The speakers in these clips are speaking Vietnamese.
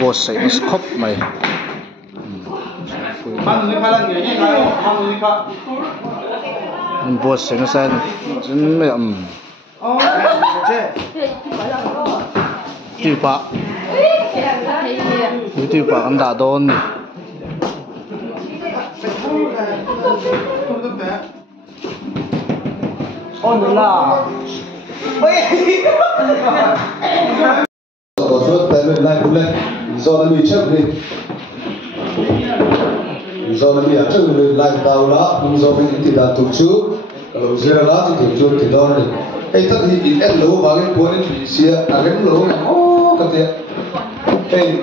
boss sai nó khóc mày boss sai nó sai真没对吧对吧anh đã đón ôn được là có chút tại mình lại cũng lên do nó bị chấp đi do nó bị chấp mình lại tàu đó nhưng do mình thì đã tụt chú ở dưới đó thì tụt chú thì đó này cái tất thì ít lâu và cái cuốn ấy bị xia à cái lâu này ô cái gì cái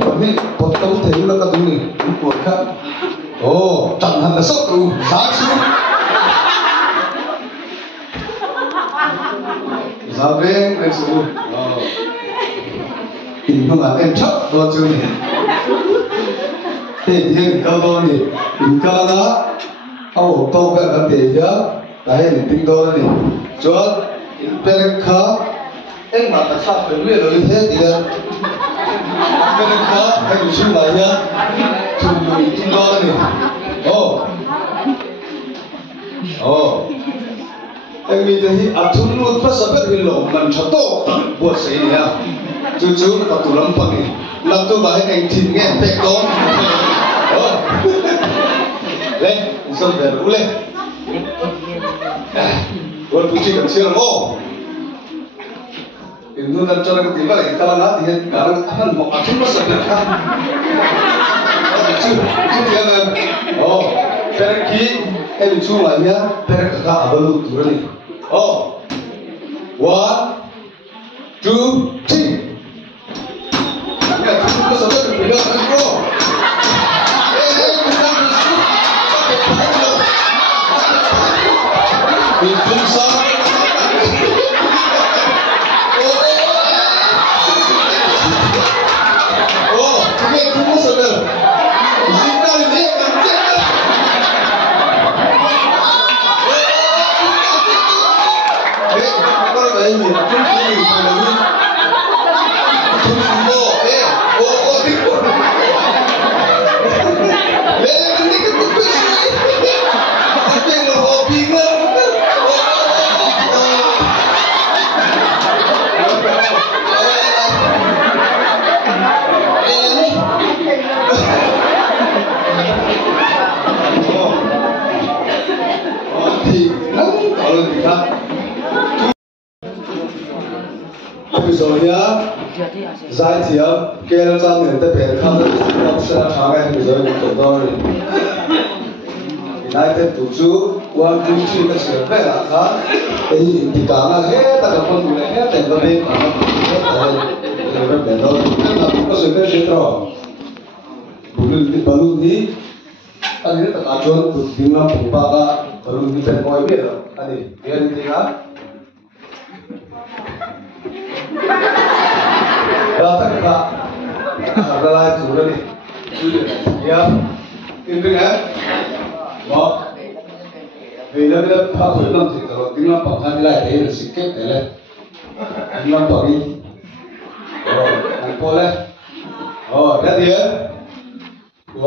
còn cái bột tấu thế nó cái gì cũng cuốn khác ô chẳng hẳn là sốc từ giá chứ sao thế anh sư thì không phải em chấp vào chơi này thì hiện cao đó này hiện cao đó ông to cái vấn đề nhớ đấy là tính đó này cho bên khác em mà tại sao phải luyện như thế thì bên khác hay là suy lại nhá chừng mình tính đó này em nghĩ thì à thun luôn phát sinh cái lồng mình cho to buat sih ya cucu tak tu lempang ni lalu bahaya yang tim ni pek don le usah berule buat puji kan sih lo Indo dan cara ketiga lagi kalau nanti dia sekarang akan mau atur masa depan cucu dia pergi lucu lahnya pergi ke abalu turun ni 1 2 3 Rồi nhá, giải thiệu kia nó ra người ta về khám nó sẽ sáng ngày bây giờ mình tổng đo rồi, này thêm tổ chức, quan trung chi nó sẽ về là khác, thì cả là hết tất cả con người hết thành vấn đề mà nó hết là về về đâu, nên là có sự cái gì đó, balloon đi, anh ấy tất cả chọn từ tiếng Nam Phụng Ba cả, balloon đi bên ngoài biết rồi, anh ấy biết gì hả? Datang ke lalai sudah ni, ya, ini kan, mau, bila pak sudah nanti kalau tinggal pak kami lah, ini sikit le, tinggal pak ni, boleh, dah dia, 1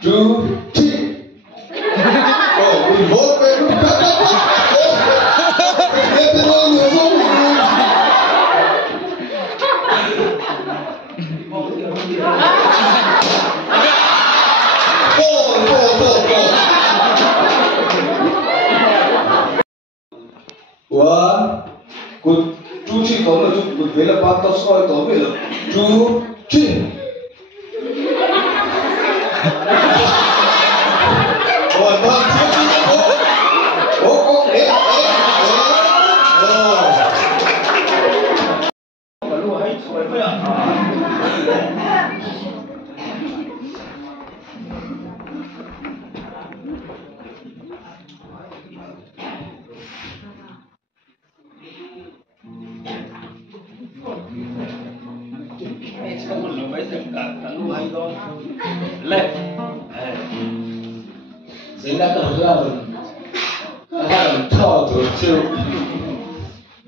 2 3, ini vote chú chỉ có là chú với là ba tao soi tao với là chú chỉ rồi ba ô đấy Jadi dah kan thao từ chiều,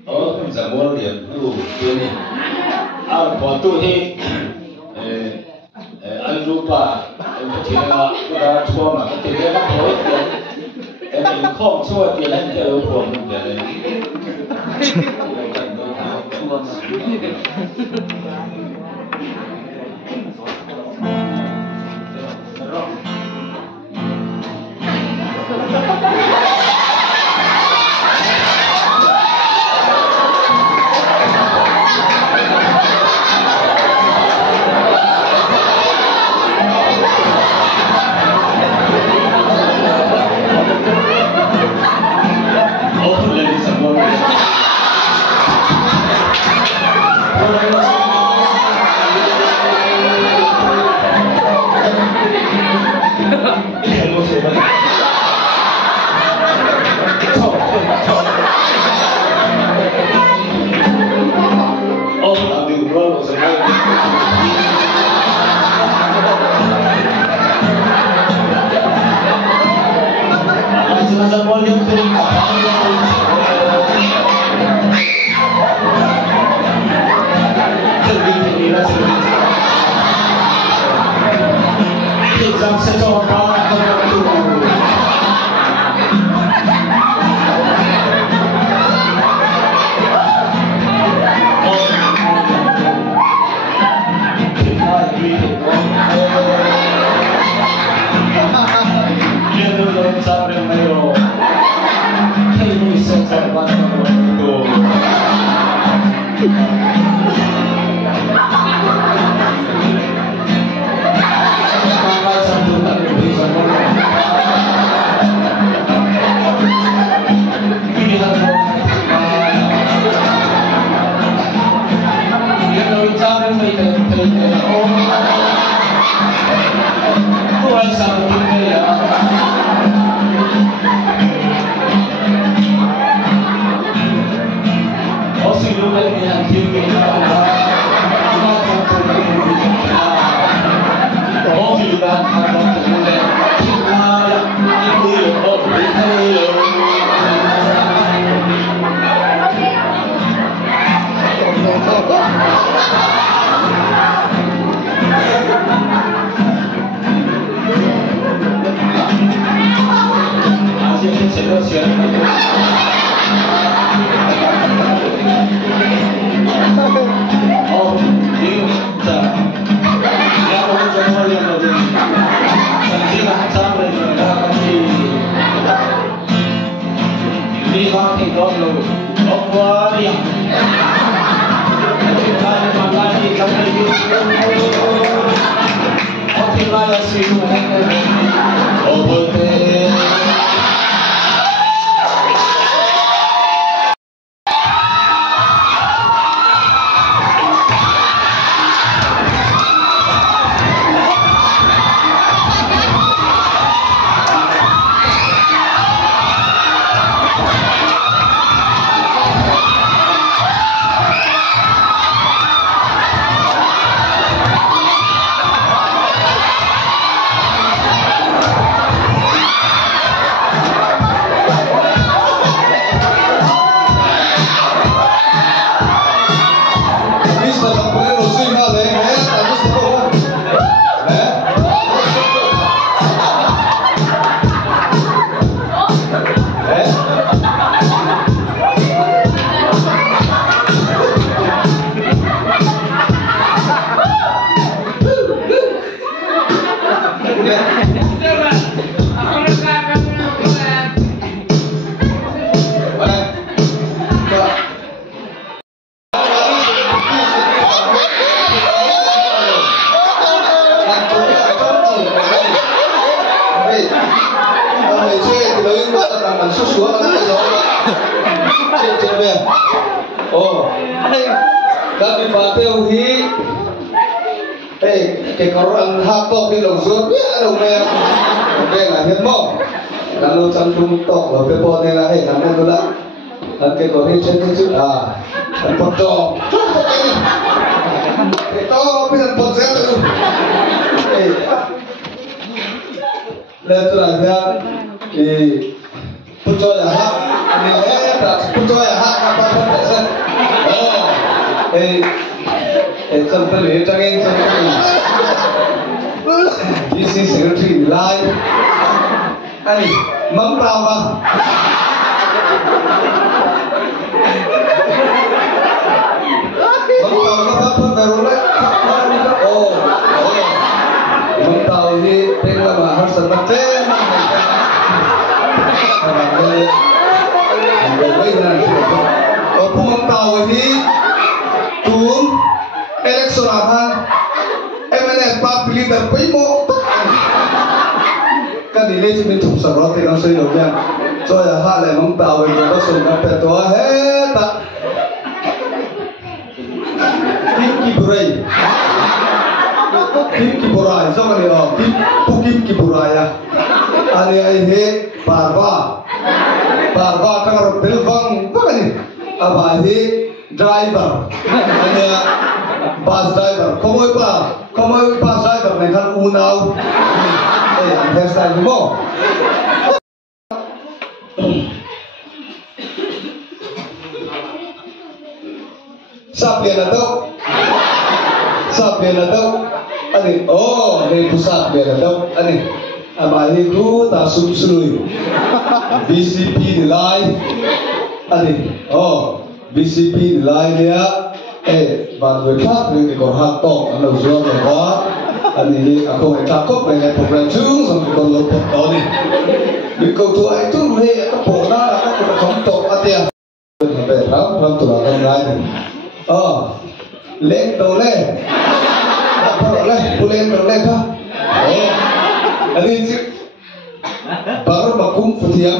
đó giảm mua điểm đủ tiền này, Pontu hi anh lupa thì là đã chua mà thì cái bắt đầu em mình không chua thì lên cái lỗ cuồng để lên cái orang hapok di lungsur ya dong ya oke lah hemo kalau cantum tok lo pepo ne lah namanya dulu oke kori itu kan potong itu pindah ponsel lihat tuh aja di pucuk ya hak ini pucuk ya hak apa pun dasar chân ta lấy trang em chân DC secretary lại anh mắm tao mà mắm tao nó thấp rồi đấy ô mắm tao thì tên là mà harus terbaca mắm tao thì tuh election apa MNS public dan primo kan ini cuma untuk seorang yang saya doang soalnya hal yang mengetahui kita sudah petua tak kim kiburai so kan ya kim kiburai ya ini barba kan telepon apa ni apa ini driver ada bus driver komoi bus driver này kan unau anh thấy sao đúng không sắp về là đâu anh ấy đây pusat về là đâu anh ấy bài này cứ ta sum sului BCP nilai anh ấy BCP nilai dia và người khác thì còn hạt tỏng anh đầu dương rồi quá anh ấy không phải trả cốc này program chung xong thì còn lột đó đi vì cầu thủ ấy tu hệ các bộ na các bộ chống tổ ở tiền về lắm tụi nó làm lại lên đầu lên lên ha anh ấy chứ baru makum futiam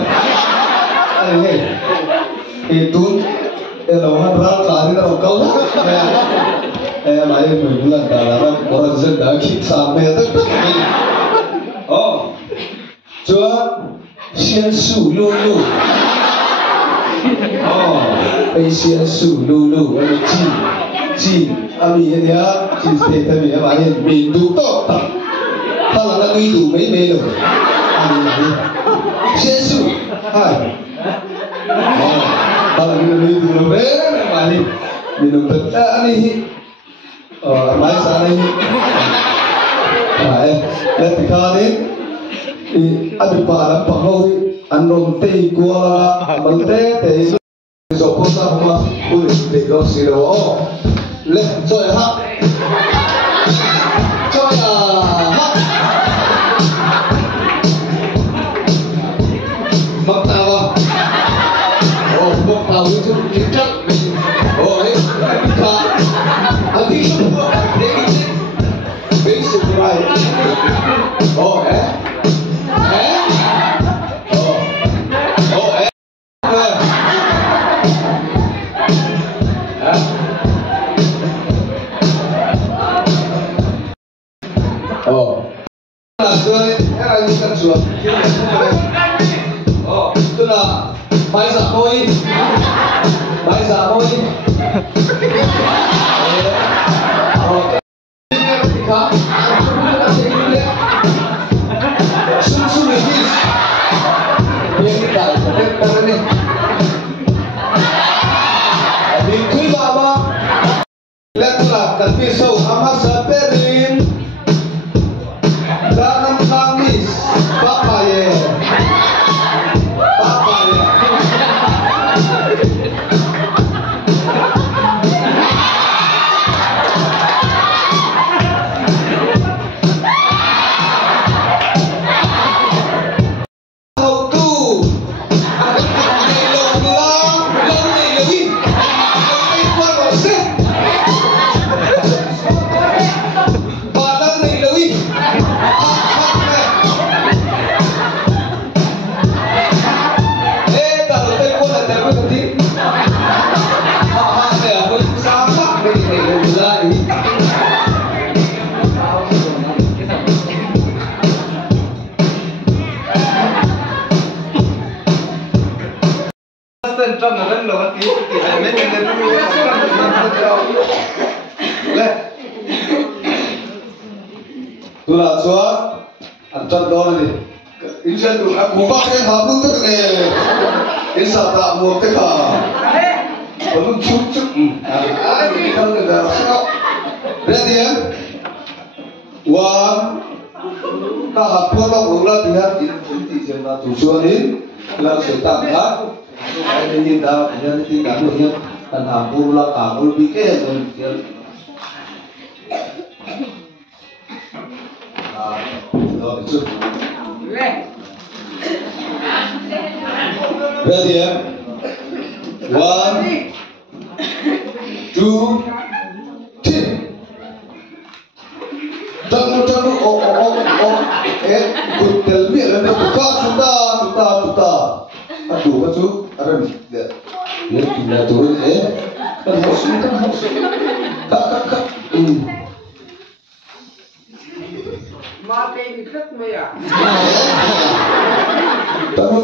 anh ấy itu kalau hal kali kalau kau mày mình lần đầu là một dân đã kịp sampai itu chúa xiên sủ lu xiên sủ lu chi ami ini ya chi state ini ya mày mình đủ tốt ta là đang đi đủ mấy mê rồi xiên sủ hai ta là đi đủ mấy mày minum betul ani mai sana ini ketika ini ada para pahoi anom tei gua malte tei soposa huma boleh dego siro le joy ha maktawa maktawa itu kita Abi semua negatif, basic right. Itu lah, mai giả môi. Pisau amat seperin dalam kamis bapak ya trong là rất là tí mấy người lên tôi là chúa ăn chân đó này in chân tụi ăn cú bác cái hàm luôn tức này in sao tạo một cái hàm còn luôn chút chút ai thì không được là sao Ready? One. Ta học qua lọc lục là thì hát in thì xem là thủ số đến là sẽ tạm gác. Cái này nhìn ta nhận tin đáng được nhá. Thành hàng bu là cả bu bị cái rồi thì rồi chút. Ready? One, two, three. Jangan kutel biar ada buka sudah. Aduh macam ada ni. Dia tidak turun kan harus. Kak. Mati dekat maya. Tahu.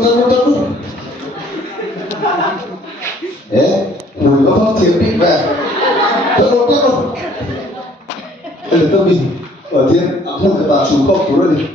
Mùi nó không thiệt bị về. Tahu. Để tâm mình ở thiên một cái bà chú không chú rồi đi.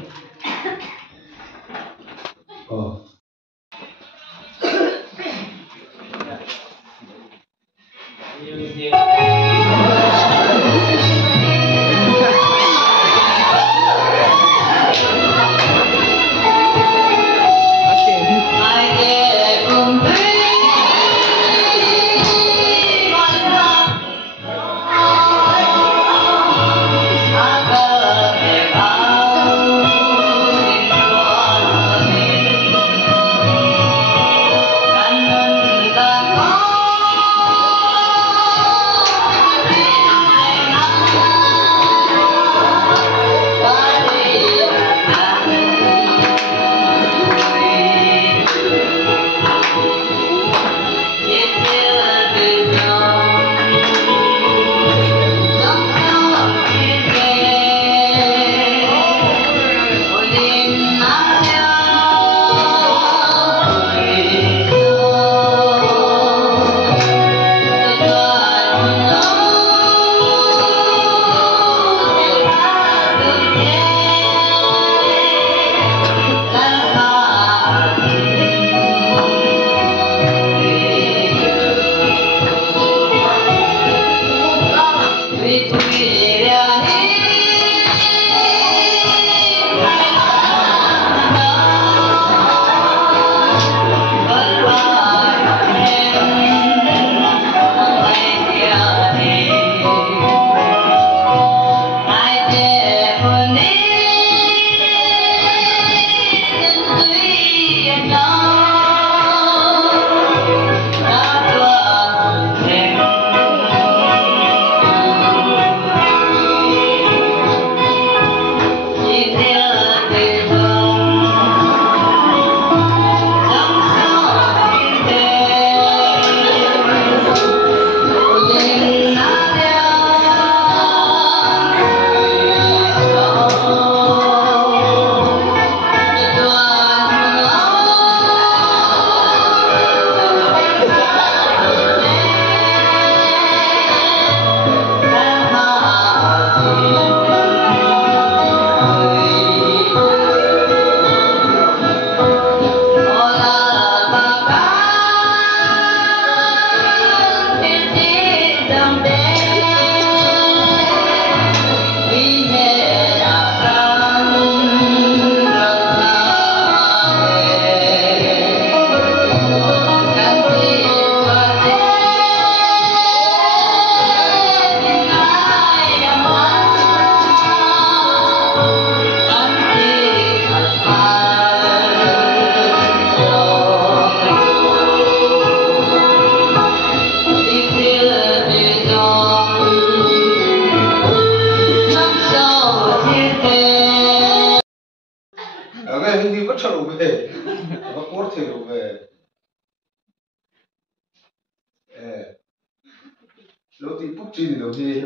Loti pucci di loti,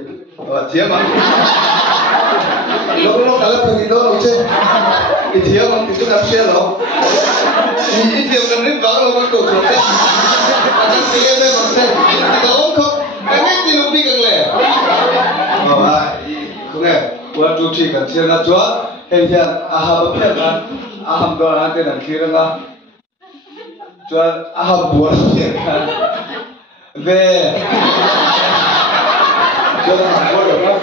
dia mah. Lo kalau pergi tu loce, dia mah itu nak share lo. Ini dia kan ni baru orang tu tu. Ada dia ni macam, kalau kau, kami di lobi kan le. Kau buat cuci kan, dia nak jual, dia aham apa kan, aham tu nanti nak kira lah. Jual aham buat dia kan. Ve. Jangan boleh kan?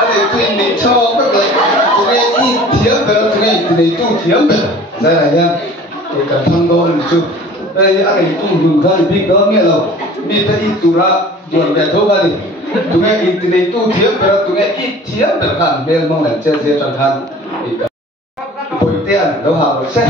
anh ấy tụi mình cho các cái tụi em ít thiếm về tụi em tụi tu thiếm về đây này nha để cả thằng đó là chú đây anh ấy tu dùng cái biết đó nghe đâu biết cái ít tu ra chuẩn bị thâu cái gì tụi em ít tụi tu thiếm về tụi em ít thiếm về khăn bên mong là chơi chơi chẳng khăn thì buổi tiền đâu học được xe